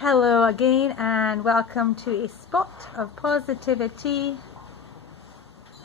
Hello again and welcome to a spot of positivity.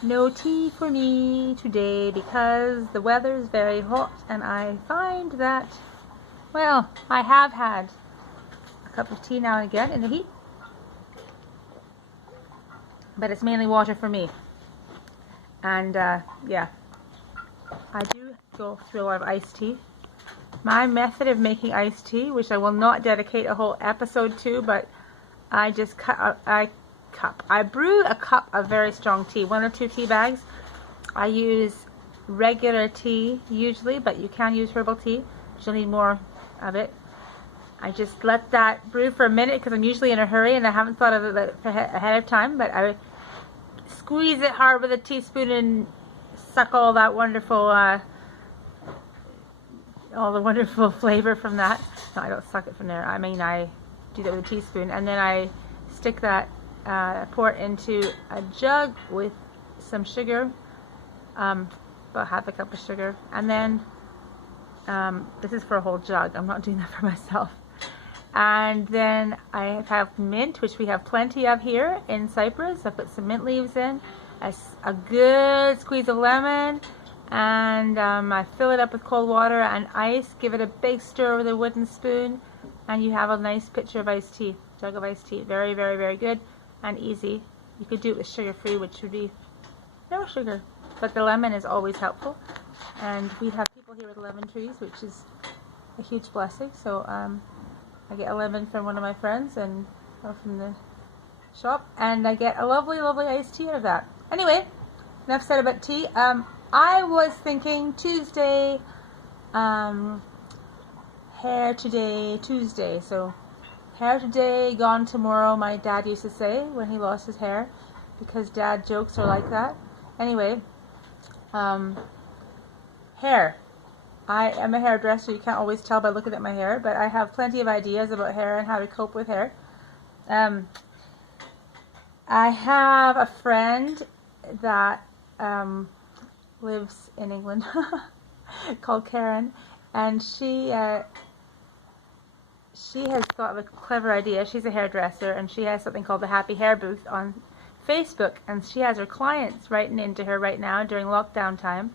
No tea for me today because the weather is very hot and I find that, well, I have had a cup of tea now and again in the heat, but it's mainly water for me. And yeah, I do go through a lot of iced tea. My method of making iced tea, which I will not dedicate a whole episode to, but I just I brew a cup of very strong tea, 1 or 2 tea bags. I use regular tea usually, but you can use herbal tea. You'll need more of it. I just let that brew for a minute because I'm usually in a hurry and I haven't thought of it ahead of time, but I squeeze it hard with a teaspoon and suck all that wonderful all the wonderful flavor from that. No, I don't suck it from there. I mean, I do that with a teaspoon, and then I stick that, pour it into a jug with some sugar, about half a cup of sugar, and then this is for a whole jug. I'm not doing that for myself. And then I have mint, which we have plenty of here in Cyprus. I put some mint leaves in, a good squeeze of lemon, and I fill it up with cold water and ice, give it a big stir with a wooden spoon, and you have a nice pitcher of iced tea, jug of iced tea. Very, very, very good and easy. You could do it with sugar-free, which would be no sugar, but the lemon is always helpful. And we have people here with lemon trees, which is a huge blessing. So I get a lemon from one of my friends or from the shop, and I get a lovely, lovely iced tea out of that. Anyway, enough said about tea. I was thinking Tuesday, hair today, Tuesday. So hair today, gone tomorrow, my dad used to say when he lost his hair, because dad jokes are like that. Anyway, hair. I am a hairdresser. You can't always tell by looking at my hair, but I have plenty of ideas about hair and how to cope with hair. I have a friend that lives in England called Karen, and she has thought of a clever idea. She's a hairdresser, and she has something called the Happy Hair Booth on Facebook, and she has her clients writing into her right now during lockdown time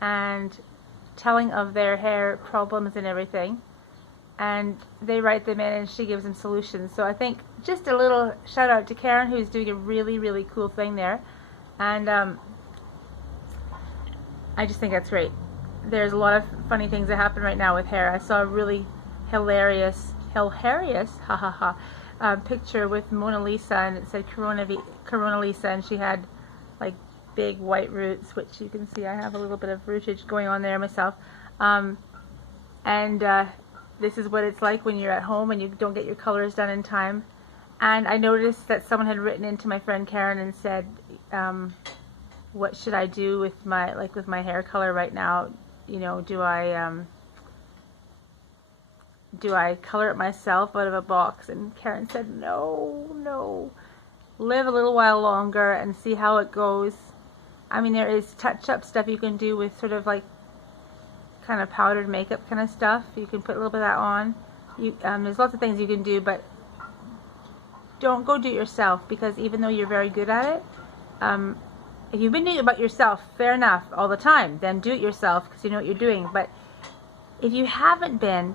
and telling of their hair problems and everything, and they write them in and she gives them solutions. So I think just a little shout out to Karen, who's doing a really, really cool thing there, and I just think that's great. There's a lot of funny things that happen right now with hair. I saw a really hilarious picture with Mona Lisa, and it said Corona Lisa, and she had like big white roots, which you can see I have a little bit of rootage going on there myself. This is what it's like when you're at home and you don't get your colors done in time. And I noticed that someone had written into my friend Karen and said, what should I do with my hair color right now? You know, do I color it myself out of a box? And Karen said, no, live a little while longer and see how it goes. I mean, there is touch-up stuff you can do with sort of like kind of powdered makeup kind of stuff. You can put a little bit of that on. There's lots of things you can do, but don't go do it yourself, because even though you're very good at it, if you've been doing it about yourself, fair enough, all the time, then do it yourself because you know what you're doing. But if you haven't been,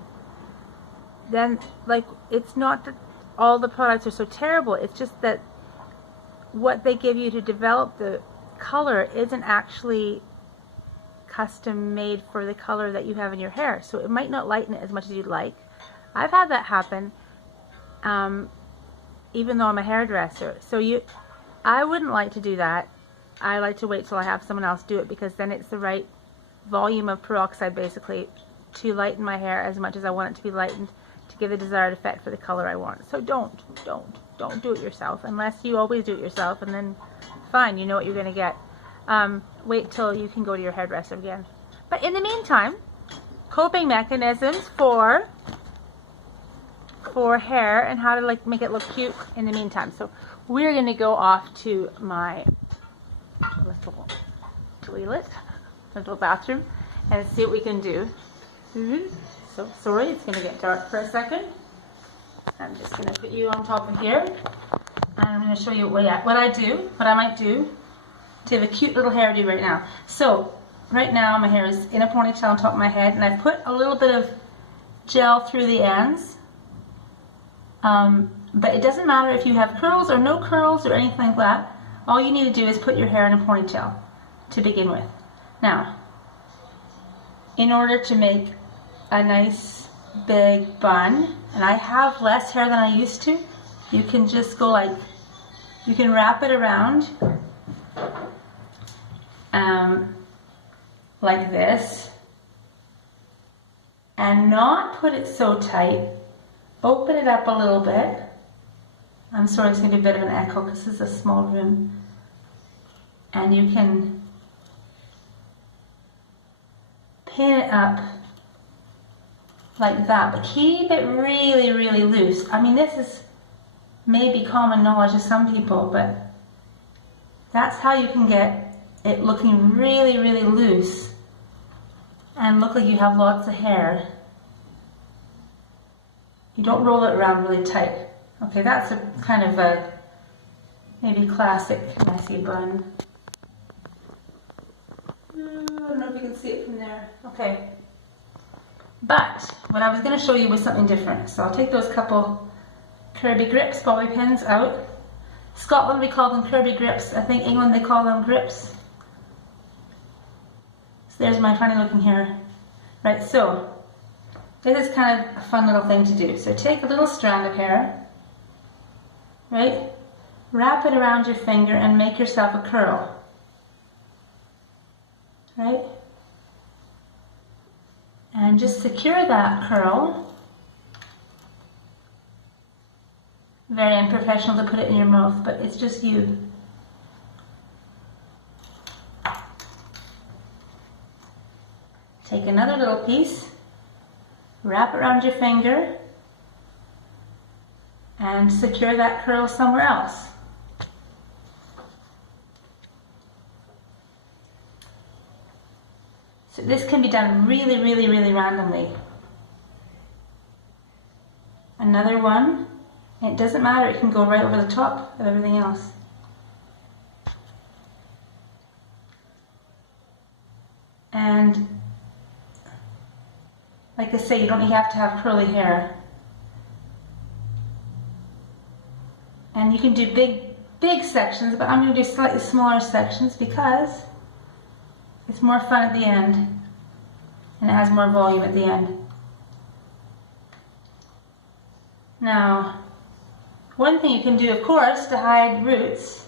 then it's not that all the products are so terrible. It's just that what they give you to develop the color isn't actually custom made for the color that you have in your hair. So it might not lighten it as much as you'd like. I've had that happen, even though I'm a hairdresser. So I wouldn't like to do that. I like to wait till I have someone else do it, because then it's the right volume of peroxide basically to lighten my hair as much as I want it to be lightened, to give the desired effect for the color I want. So don't do it yourself, unless you always do it yourself, and then fine, you know what you're going to get. Wait till you can go to your hairdresser again. But in the meantime, coping mechanisms for hair and how to make it look cute in the meantime. So we're going to go off to my little toilet, little bathroom, and see what we can do. So sorry, it's going to get dark for a second. I'm just going to put you on top of here, and I'm going to show you what I might do to have a cute little hairdo right now. So right now my hair is in a ponytail on top of my head, and I've put a little bit of gel through the ends. But it doesn't matter if you have curls or no curls or anything like that. All you need to do is put your hair in a ponytail to begin with. Now, in order to make a nice big bun, and I have less hair than I used to, you can just go like, you can wrap it around like this, and not put it so tight. Open it up a little bit. I'm sorry, it's going to be a bit of an echo because this is a small room. And you can pin it up like that, but keep it really, really loose. I mean, this is maybe common knowledge to some people, but that's how you can get it looking really, really loose and look like you have lots of hair. You don't roll it around really tight. Okay, that's a kind of a maybe classic messy bun. I don't know if you can see it from there. Okay. But what I was going to show you was something different. So I'll take those couple Kirby grips, bobby pins out. Scotland we call them Kirby grips. I think England they call them grips. So there's my funny looking hair. Right, so this is kind of a fun little thing to do. So take a little strand of hair, right? Wrap it around your finger and make yourself a curl, right? And just secure that curl. Very unprofessional to put it in your mouth, but it's just you. Take another little piece. Wrap it around your finger and secure that curl somewhere else. So this can be done really, really, really randomly. Another one, it doesn't matter, it can go right over the top of everything else. And like I say, you don't have to have curly hair. And you can do big sections, but I'm going to do slightly smaller sections because it's more fun at the end and it has more volume at the end. Now, one thing you can do, of course, to hide roots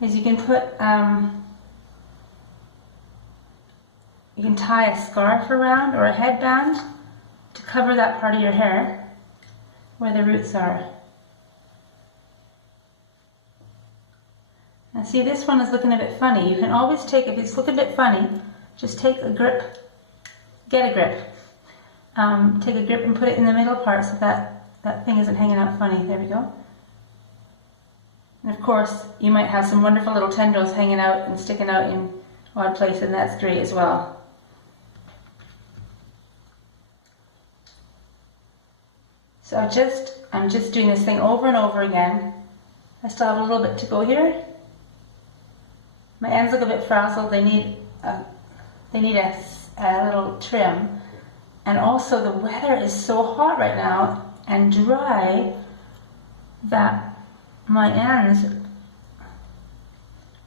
is you can put, you can tie a scarf around or a headband to cover that part of your hair where the roots are. Now see, this one is looking a bit funny. You can always take, if it's looking a bit funny, just take a grip, get a grip. Take a grip and put it in the middle part so that thing isn't hanging out funny. There we go. And of course, you might have some wonderful little tendrils hanging out and sticking out in odd places, and that's great as well. So I'm just doing this thing over and over again. I still have a little bit to go here. My ends look a bit frazzled. They need a little trim. And also the weather is so hot right now and dry that my ends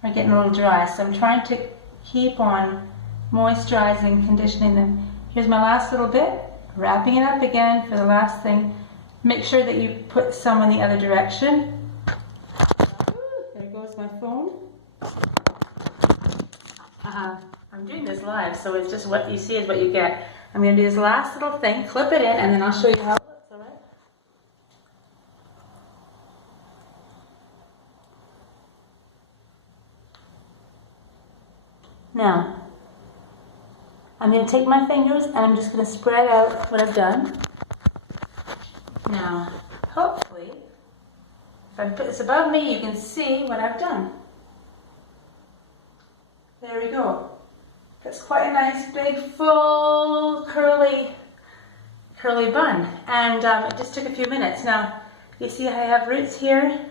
are getting a little dry. So I'm trying to keep on moisturizing, conditioning them. Here's my last little bit. Wrapping it up again for the last thing. Make sure that you put some in the other direction. There goes my phone. I'm doing this live, so it's just what you see is what you get. I'm going to do this last little thing, clip it in, and then I'll show you how it looks, alright? Now, I'm going to take my fingers and I'm just going to spread out what I've done. Now, hopefully, if I put this above me, you can see what I've done. There we go. That's quite a nice, big, full, curly curly bun. And it just took a few minutes. Now, you see I have roots here.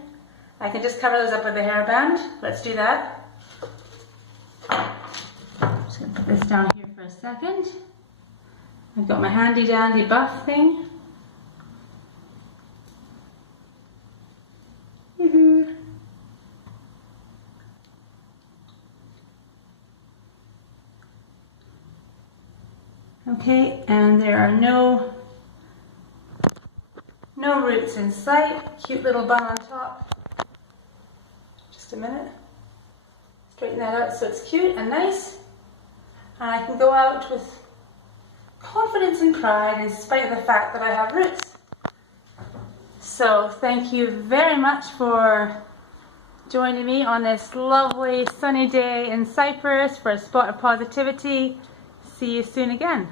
I can just cover those up with a hairband. Let's do that. I'm just going to put this down here for a second. I've got my handy dandy buff thing. Woohoo! Okay, and there are no roots in sight. Cute little bun on top. Just a minute. Straighten that out so it's cute and nice. And I can go out with confidence and pride in spite of the fact that I have roots. So thank you very much for joining me on this lovely sunny day in Cyprus for a spot of positivity. See you soon again.